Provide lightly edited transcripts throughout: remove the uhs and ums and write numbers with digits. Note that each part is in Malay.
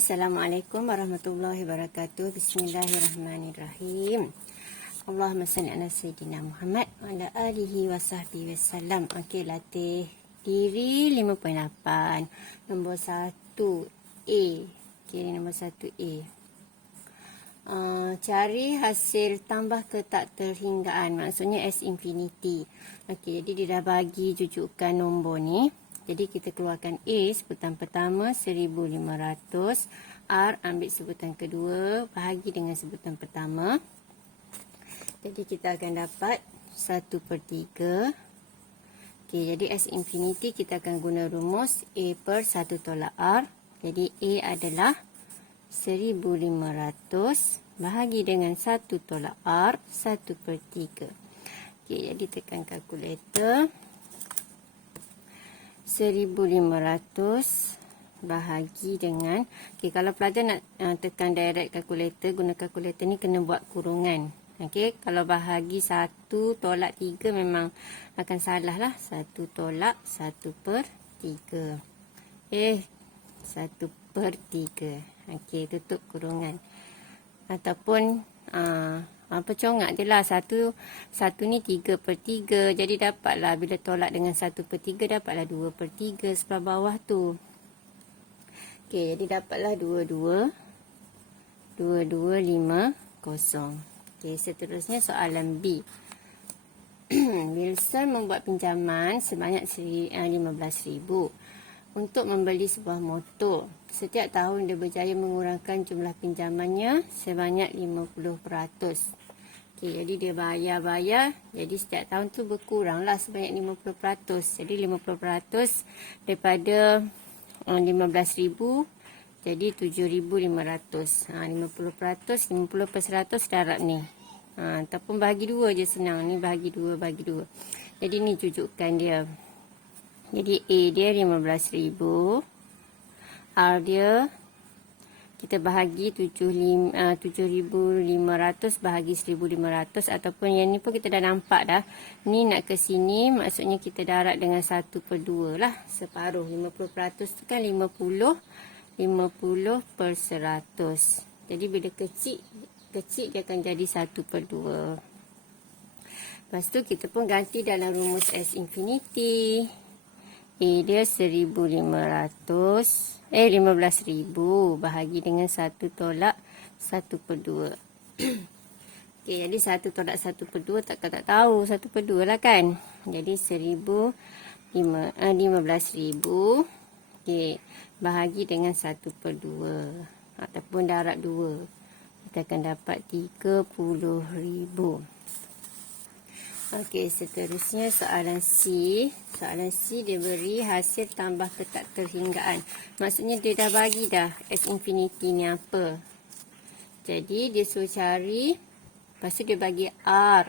Assalamualaikum warahmatullahi wabarakatuh. Bismillahirrahmanirrahim. Allahumma salli ala sayyidina Muhammad wa ala alihi wa sahbihi wasallam. Okey, latih diri 5.8. Nombor 1A. Okey, nombor 1A. Cari hasil tambah ke tak terhinggaan. Maksudnya S infinity. Okey, jadi dia dah bagi jujukan nombor ni. Jadi kita keluarkan A sebutan pertama 1500, R ambil sebutan kedua, bahagi dengan sebutan pertama. Jadi kita akan dapat 1/3. Okey, jadi S infinity kita akan guna rumus A per 1 tolak R. Jadi A adalah 1500 bahagi dengan 1 tolak R, 1/3. Okey, jadi tekan kalkulator. 1500 bahagi dengan, okey, kalau pelajar nak tekan direct calculator, guna kalkulator ni kena buat kurungan. Okey, kalau bahagi 1 tolak 3 memang akan salah lah. 1 tolak 1/3. 1/3. Okey, tutup kurungan. Ataupun percongak je lah. Satu ni 3/3. Jadi dapatlah bila tolak dengan 1/3 dapatlah 2/3 sebelah bawah tu. Okey, jadi dapatlah 2250. Okey, seterusnya soalan B. Wilson membuat pinjaman sebanyak 15,000 untuk membeli sebuah motor. Setiap tahun dia berjaya mengurangkan jumlah pinjamannya sebanyak 50%. Okey, jadi dia bayar. Jadi setiap tahun tu berkuranglah sebanyak 50%. Jadi 50% daripada 15,000 jadi 7,500. 50% darab ni. Ataupun bahagi 2 je senang. Ni bahagi 2. Jadi ni jujukan dia. Jadi A dia 15,000. R dia kita bahagi 7,500 bahagi 1,500. Ataupun yang ni pun kita dah nampak dah. Ni nak ke sini, maksudnya kita darab dengan 1/2 lah. Separuh. 50% tu kan 50 per 100. Jadi bila kecil dia akan jadi 1/2. Lepas tu kita pun ganti dalam rumus S infinity. A dia 15,000 bahagi dengan 1 tolak 1/2. Okey, jadi 1 tolak 1/2 tak tahu 1/2 lah kan. Jadi 15,000 okey, bahagi dengan 1/2 ataupun darab 2. Kita akan dapat 30,000. Okey, seterusnya soalan C. Soalan C dia beri hasil tambah ke tak terhinggaan. Maksudnya dia dah bagi dah S infinity ni apa. Jadi dia suruh cari. Lepas tu dia bagi R.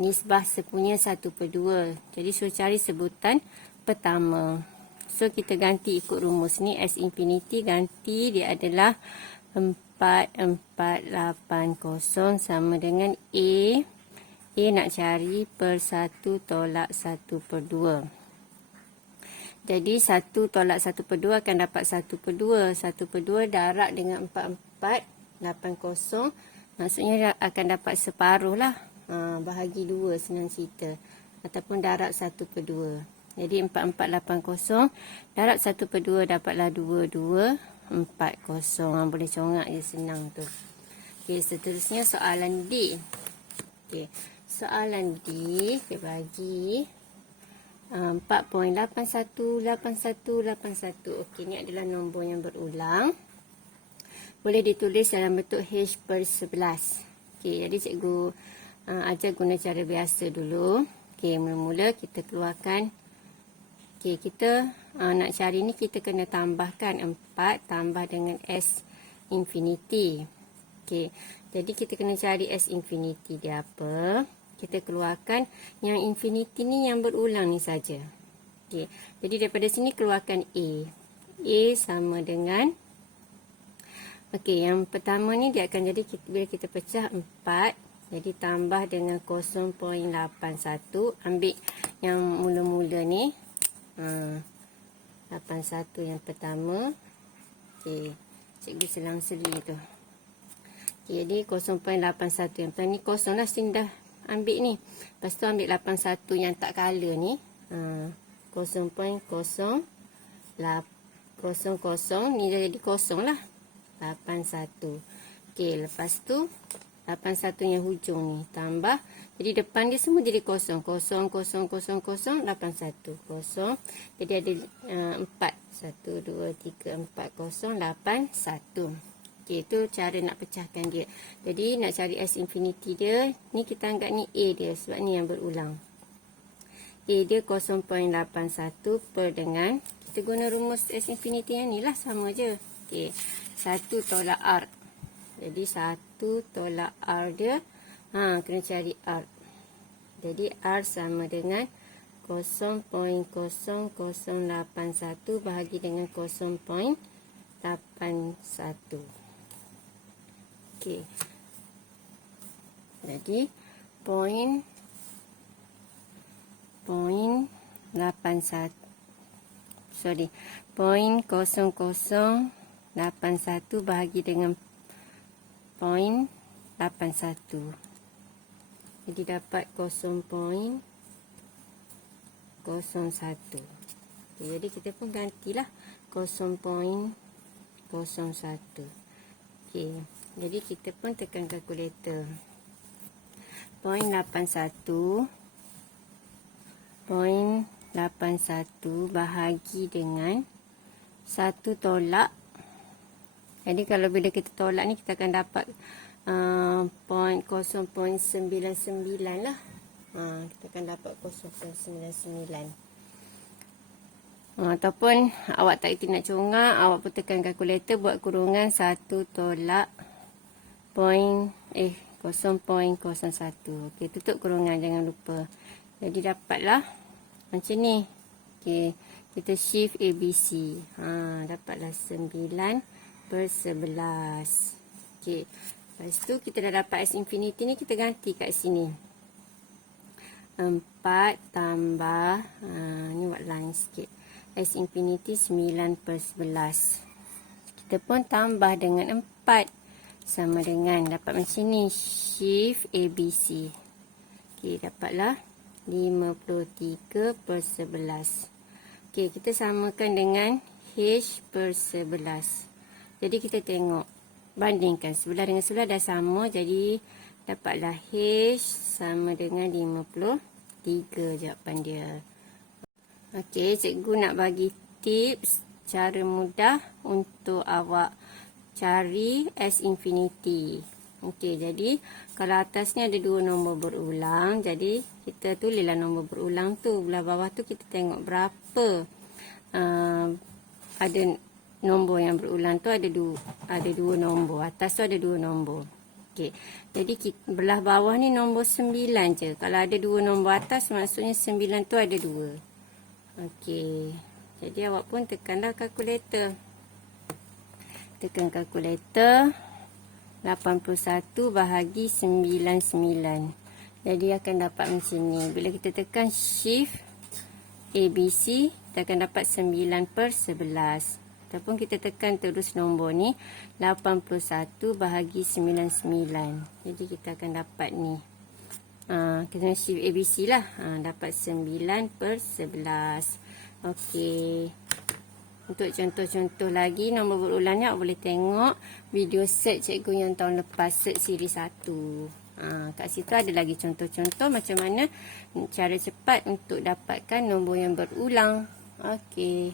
Nisbah sepunya 1/2. Jadi suruh cari sebutan pertama. So kita ganti ikut rumus ni. S infinity ganti dia adalah 4480 sama dengan A. A nak cari per 1 tolak 1/2. Jadi 1 tolak 1/2 akan dapat 1/2. 1/2 darab dengan 4480. Maksudnya akan dapat separuh lah. Bahagi 2 senang cerita. Ataupun darab 1/2. Jadi 4480 darab 1/2 dapatlah 2240. Boleh congak je, senang tu. Okey, seterusnya soalan D. Okey. Soalan D, kita bagi 4.818181. Okey, ni adalah nombor yang berulang. Boleh ditulis dalam bentuk H per 11. Okey, jadi cikgu ajar guna cara biasa dulu. Okey, mula-mula kita keluarkan. Okey, kita nak cari ni kita kena tambahkan 4 tambah dengan S infinity. Okey, jadi kita kena cari S infinity dia apa. Kita keluarkan yang infinity ni yang berulang ni saja. Okey, jadi daripada sini keluarkan A. A sama dengan, okey, yang pertama ni dia akan jadi bila kita pecah 4. Jadi tambah dengan 0.81. Ambil yang mula-mula ni. 81 yang pertama. Okey. cikgu selang-seli tu. Okay, jadi 0.81. Yang ni kosong lah, sini dah ambil ni. Lepas tu ambil 81 yang tak color ni. 0.00. Ni dah jadi kosong lah. 81. Okey, lepas tu 81 yang hujung ni tambah. Jadi depan dia semua jadi kosong. 0, 0, 0, 0, 81. Kosong. Jadi ada 4. 1, 2, 3, 4, 0, 8, 1. Okey, itu cara nak pecahkan dia. Jadi nak cari S infinity dia, ni kita anggap ni A dia sebab ni yang berulang. A dia 0.81 per dengan, kita guna rumus S infinity yang ni lah, sama je. Okey, 1 tolak R. Jadi 1 tolak R dia, kena cari R. Jadi R sama dengan 0.0081 bahagi dengan 0.81. Okey. Jadi 0.0081 bahagi dengan 0.81. Jadi dapat 0.01. Jadi kita pun gantilah 0.01. Okey. Jadi kita pun tekan kalkulator. 0.81 bahagi dengan 1 tolak. Jadi kalau bila kita tolak ni, kita akan dapat 0.99 lah. Kita akan dapat 0.99. Ataupun awak tak reti nak congak, awak pun tekan kalkulator, buat kurungan 1 tolak 0.01. Okey, tutup kurungan, jangan lupa. Jadi dapatlah macam ni. Okey, kita shift ABC. Dapatlah 9/11. Okey. Lepas tu kita dah dapat S infinity ni, kita ganti kat sini. 4 tambah, ni buat line sikit. S infinity 9/11. Kita pun tambah dengan 4. Sama dengan, dapat macam ni. Shift ABC. Okey, dapatlah 53/11. Okey, kita samakan dengan H/11. Jadi kita tengok, bandingkan sebelah dengan sebelah dah sama. Jadi dapatlah H sama dengan 53 jawapan dia. Okey, cikgu nak bagi tips cara mudah untuk awak cari S infinity. Okey, jadi kalau atas ni ada 2 nombor berulang, jadi kita tulislah nombor berulang tu. Belah bawah tu kita tengok berapa ada nombor yang berulang tu, ada dua nombor. Atas tu ada 2 nombor. Okey. Jadi belah bawah ni nombor 9 je. Kalau ada 2 nombor atas, maksudnya 9 tu ada 2. Okey. Jadi awak pun tekanlah kalkulator. Tekan kalkulator. 81 bahagi 99. Jadi akan dapat macam ni. Bila kita tekan shift ABC, kita akan dapat 9/11. Ataupun kita tekan terus nombor ni, 81 bahagi 99. Jadi kita akan dapat ni. Kita shift ABC lah. Dapat 9/11. Okey. Untuk contoh-contoh lagi nombor berulangnya, awak boleh tengok video set cikgu yang tahun lepas, set siri 1. Kat situ ada lagi contoh-contoh macam mana cara cepat untuk dapatkan nombor yang berulang. Okey.